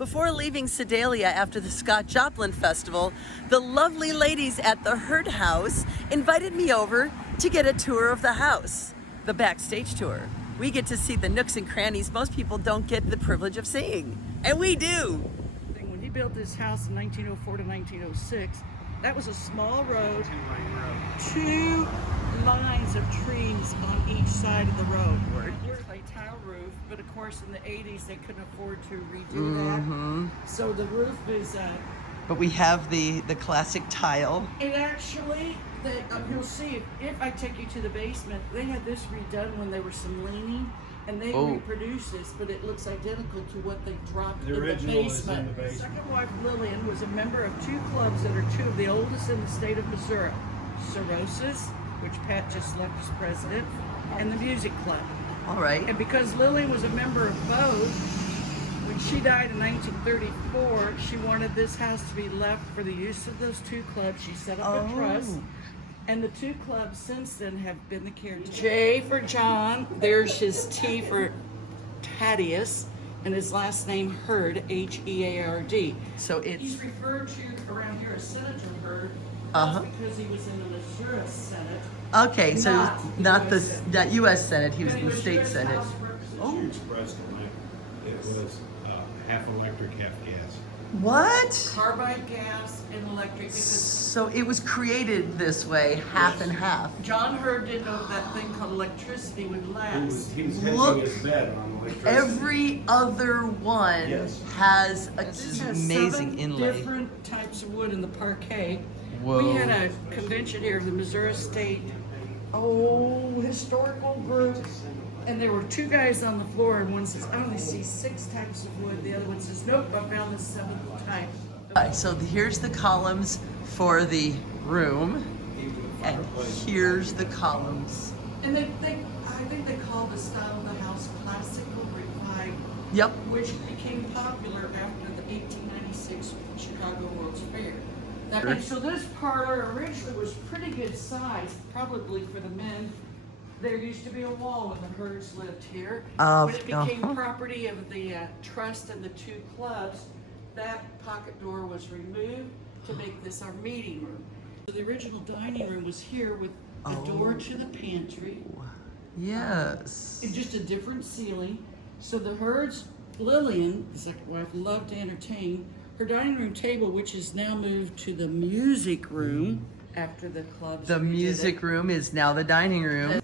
Before leaving Sedalia after the Scott Joplin Festival, the lovely ladies at the Herd House invited me over to get a tour of the house, the backstage tour. We get to see the nooks and crannies most people don't get the privilege of seeing, and we do. When he built this house in 1904 to 1906, that was a small road, two lines of trees on each side of the road. A tile roof, but of course in the 80s they couldn't afford to redo that. So the roof is But we have the classic tile. it actually, you'll see if I take you to the basement, they had this redone when there was some leaning, and they reproduced this, but it looks identical to what they dropped in the basement. Second wife Lillian was a member of two clubs that are two of the oldest in the state of Missouri: Cirrhosis, which Pat just left as president, and the Music Club. All right. And because Lillian was a member of both, when she died in 1934, she wanted this house to be left for the use of those two clubs. She set up a trust. And the two clubs since then have been the caretakers. J for John, there's his T for Thaddeus, and his last name Herd, H-E-A-R-D. So He's referred to around here as Senator Herd, because he was in the Missouri Senate. Okay, so not U.S. Senate, he was in the state Senate. It was half electric, half gas. What? Carbide gas and electric. So it was created this way, half and half. John Herd didn't know that thing called electricity would last. He was Look, hedging his bet on electricity. Every other one has a This has amazing 7 inlay. different types of wood in the parquet. Whoa. We had a convention here of the Missouri State historical group, and there were 2 guys on the floor, and one says, I only see 6 types of wood. The other one says, nope, I found the 7th type. So here's the columns for the room, and here's the columns. And I think they called the style of the house classical revival. Yep. Which became popular after the 1896 Chicago World's Fair. So this parlor originally was pretty good size, probably for the men. There used to be a wall when the Herds lived here. When it became property of the trust and the 2 clubs, that pocket door was removed to make this our meeting room. So the original dining room was here with a door to the pantry. Yes. And just a different ceiling. So the Herds, Lillian, the second wife, loved to entertain. Her dining room table, which is now moved to the music room after the clubs. The music room is now the dining room.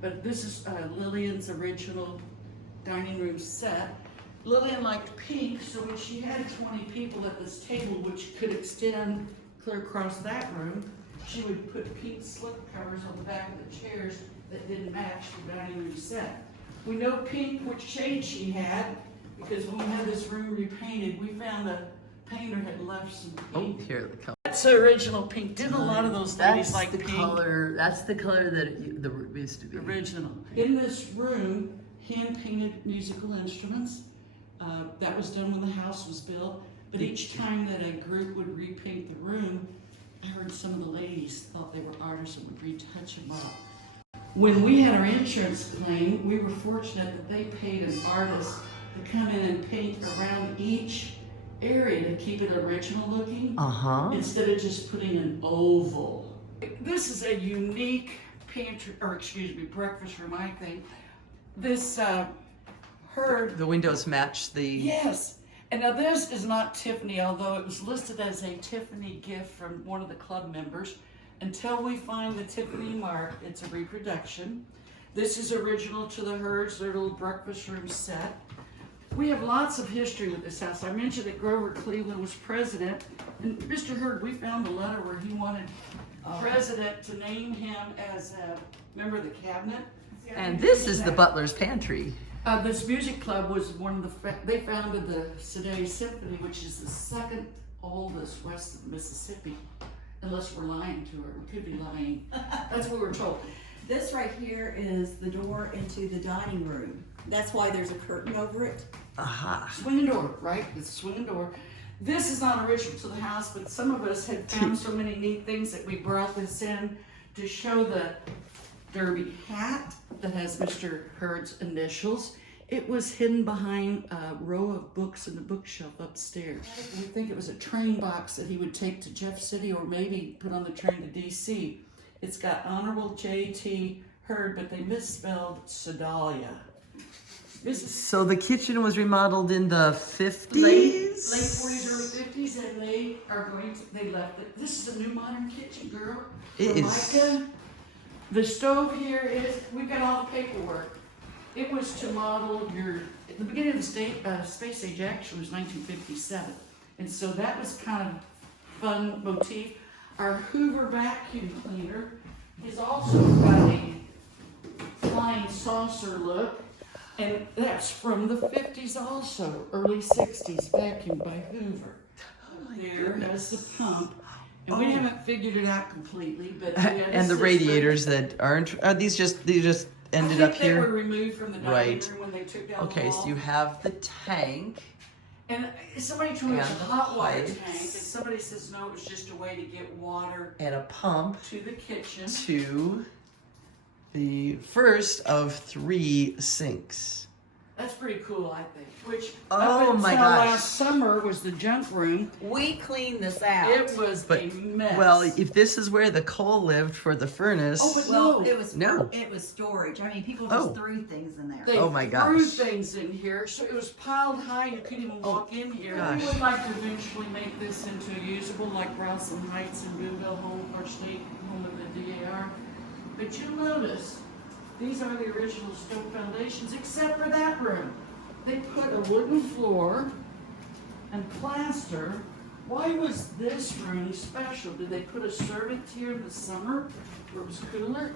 But this is Lillian's original dining room set. Lillian liked pink, so when she had 20 people at this table, which could extend clear across that room, she would put pink slip covers on the back of the chairs that didn't match the dining room set. We know pink which shade she had, because when we had this room repainted, we found the painter had left some pink. Here the color. That's the original pink. Didn't a lot of those ladies like pink? That's the color that it used to be. Original. In this room, hand-painted musical instruments. That was done when the house was built. But each time that a group would repaint the room, I heard some of the ladies thought they were artists and would retouch them up. When we had our insurance claim, we were fortunate that they paid an artist to come in and paint around each area to keep it original looking, instead of just putting an oval. This is a unique pantry, or excuse me, breakfast room, I think. This Herd. The windows match the... Yes. And now this is not Tiffany, although it was listed as a Tiffany gift from one of the club members. Until we find the Tiffany mark, it's a reproduction. This is original to the Herds, their little breakfast room set. We have lots of history with this house. I mentioned that Grover Cleveland was president, and Mr. Herd, we found a letter where he wanted president to name him as a member of the cabinet. And this is the butler's pantry. This music club was one of they founded the Sedalia Symphony, which is the 2nd oldest west of the Mississippi. Unless we're lying to her, we could be lying. That's what we're told. This right here is the door into the dining room. That's why there's a curtain over it. Swinging door, right? It's a swinging door. This is not original to the house, but some of us had found so many neat things that we brought this in to show the derby hat that has Mr. Herd's initials. It was hidden behind a row of books in the bookshelf upstairs. We think it was a train box that he would take to Jeff City or maybe put on the train to DC. It's got Honorable J.T. Hurd, but they misspelled Sedalia. This is So the kitchen was remodeled in the 50s? late 40s, early 50s, and they left it. This is a new modern kitchen, girl. It is. Formica. The stove here we've got all the paperwork. It was to model the beginning of the space age actually was 1957. And so that was kind of fun motif. Our Hoover vacuum cleaner is also got a flying saucer look. And that's from the 50s also, early 60s, vacuum by Hoover. There has the pump. And we haven't figured it out completely, but we had a And the system. radiators that aren't, are these just ended I up think they were here? removed from the dining Right. room when they took down the Okay, wall. so you have the tank. And somebody told me it was And a the hot water pipes. tank, and somebody says no, it was just a way to get water And a pump to the kitchen. to the first of 3 sinks. That's pretty cool, I think. Which Oh up my until gosh. last summer was the junk room. We cleaned this out. It was But, a mess. well, if this is where the coal lived for the furnace. Oh, but Well, no. it was storage. I mean, people just Oh. threw things in there. They Oh my threw gosh. things in here, so it was piled high. You couldn't even walk in here. gosh. We would like to eventually make this into a usable, like Ralston Heights and Boonville Home or State Home of the DAR. But you'll notice these are the original stone foundations, except for that room. They put a wooden floor and plaster. Why was this room special? Did they put a servant here in the summer where it was cooler?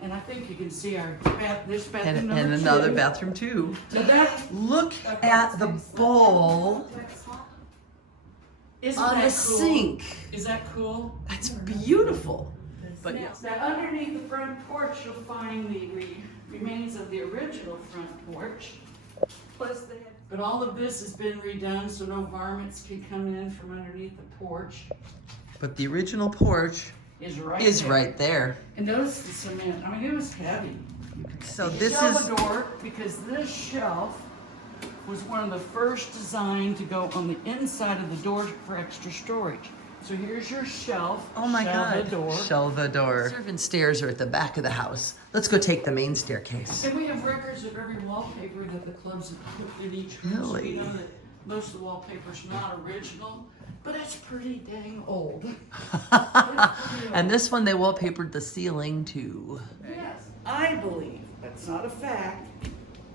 And I think you can see our this bathroom And, number and another 2. bathroom too. Now that Look at the bowl isn't on that the cool? sink. Is that cool? That's beautiful. But Now, underneath the front porch, you'll find the remains of the original front porch. Plus, but all of this has been redone, so no varmints can come in from underneath the porch. but the original porch Is right is there. right there. And notice the cement. I mean, it was heavy. So this Shelf is a door, because this shelf was one of the first designed to go on the inside of the door for extra storage. So here's your shelf. oh my god, Shelvador. Shelvador. Servant stairs are at the back of the house. Let's go take the main staircase. And we have records of every wallpaper that the clubs have put in each room. So we Really? know that most of the wallpaper's not original, but it's pretty dang old. And this one they wallpapered the ceiling too. Yes, I believe, that's not a fact,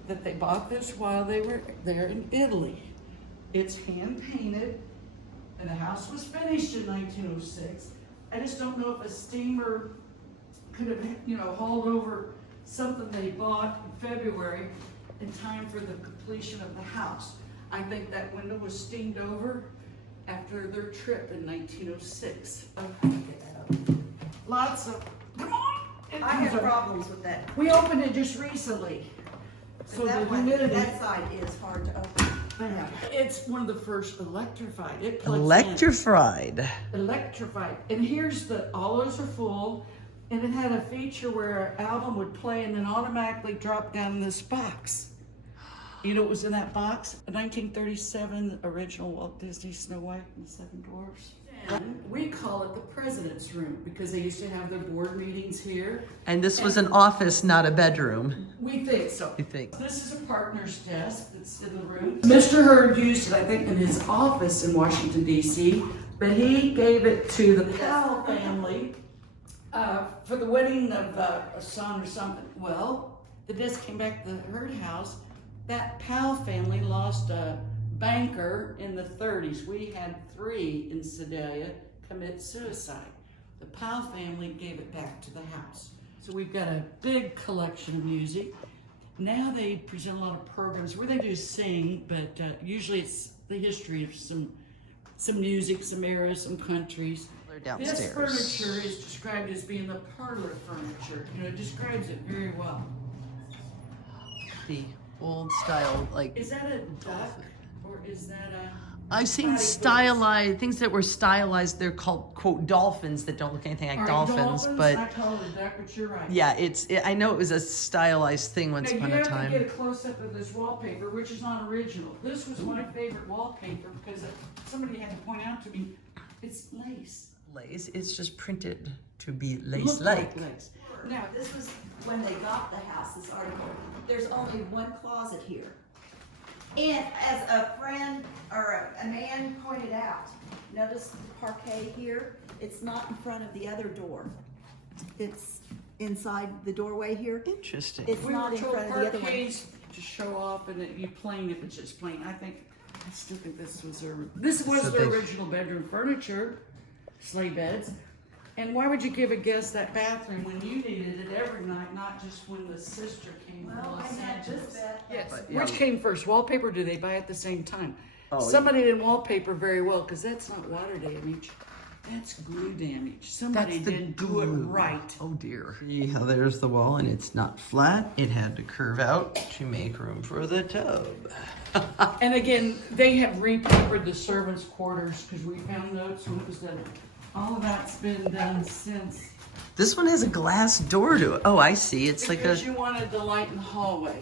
that they bought this while they were there in Italy. It's hand painted, and the house was finished in 1906. I just don't know if a steamer could have, hauled over something they bought in February in time for the completion of the house. I think that window was steamed over after their trip in 1906. Lots of, come on! It I comes have up. problems with that. We opened it just recently. So the That one, humidity, that side is hard to open. it's one of the first electrified. It plugs in. Electrified. Electrified. And here's all those are full. And it had a feature where an album would play and then automatically drop down in this box. You know what was in that box? A 1937 original Walt Disney Snow White and the Seven Dwarfs. And we call it the President's Room because they used to have their board meetings here. And this was an office, not a bedroom. We think so. You think? This is a partner's desk that's in the room. Mr. Hurd used it, I think, in his office in Washington, D.C., but he gave it to the Powell family for the wedding of a son or something. Well, the desk came back to the Hurd house. That Powell family lost a banker in the 30s. We had 3 in Sedalia commit suicide. The Powell family gave it back to the house. So we've got a big collection of music. Now they present a lot of programs where they do sing, but usually it's the history of some music, some eras, some countries. This Downstairs. furniture is described as being the parlor furniture. It describes it very well. The old style, like Is that a duck or is that a... I've seen stylized things that were stylized. They're called quote dolphins that don't look anything like dolphins, I but call it a duck, but you're right. yeah, I know it was a stylized thing once Now, upon you a have to time. get a close-up of this wallpaper, which is not original. This was my favorite wallpaper because somebody had to point out to me, it's lace. Lace. It's just printed to be Look lace-like. lace. Now, this was when they got the house, this article. There's only one closet here. And as a friend or a man pointed out, notice the parquet here? It's not in front of the other door. It's inside the doorway here. Interesting. It's We not were in told front of the other one. parquets to show off and that you plain if it's just plain. I still think this was So their they- original bedroom furniture, sleigh beds. And why would you give a guest that bathroom when you needed it every night, not just when the sister came from Well, I Los had this Angeles? bed. Yes. But, yeah. Which came first, wallpaper or do they buy at the same time? Oh, Somebody didn't wallpaper very well because that's not water damage. That's glue damage. Somebody That's the didn't do it glue. right. Oh dear. See how there's the wall and it's not flat. It had to curve out to make room for the tub. And again, they have repapered the servants' quarters because we found notes when it was done. All of that's been done since. This one has a glass door to it. Oh, I see. It's like a. Because you wanted the light in the hallway.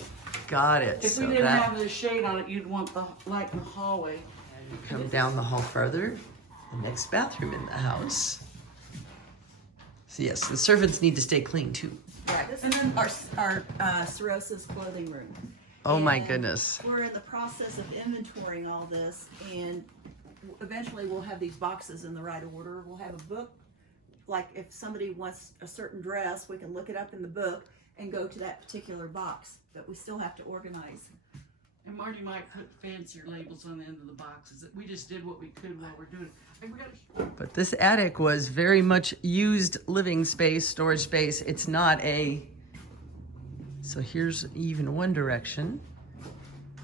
Got it. If we So didn't that have the shade on it, you'd want the light in the hallway. you come down the hall further. The next bathroom in the house. So yes, the servants need to stay clean too. Right, this is our cirrhosis clothing room. Oh my And goodness. We're in the process of inventorying all this, and eventually we'll have these boxes in the right order. We'll have a book, like if somebody wants a certain dress, we can look it up in the book and go to that particular box, but we still have to organize. And Marty might put fancier labels on the end of the boxes. We just did what we could while we're doing it. And we got But this attic was very much used living space, storage space. It's not a. So here's even one direction.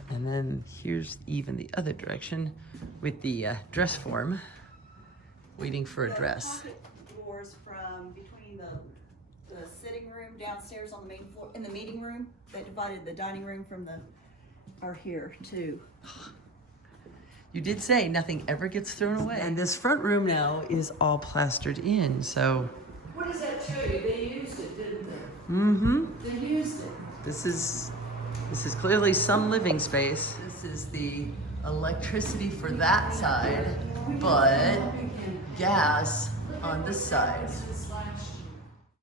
And then here's even the other direction with the dress form, waiting for a The dress. pocket doors from between the sitting room downstairs on the main floor, in the meeting room, they divided the dining room from the, are here too. You did say nothing ever gets thrown away. And this front room now is all plastered in, so. What does that tell you? They used it, didn't they? Mm-hmm. They used it. This is clearly some living space. This is the electricity for that side, but gas on this side. This is last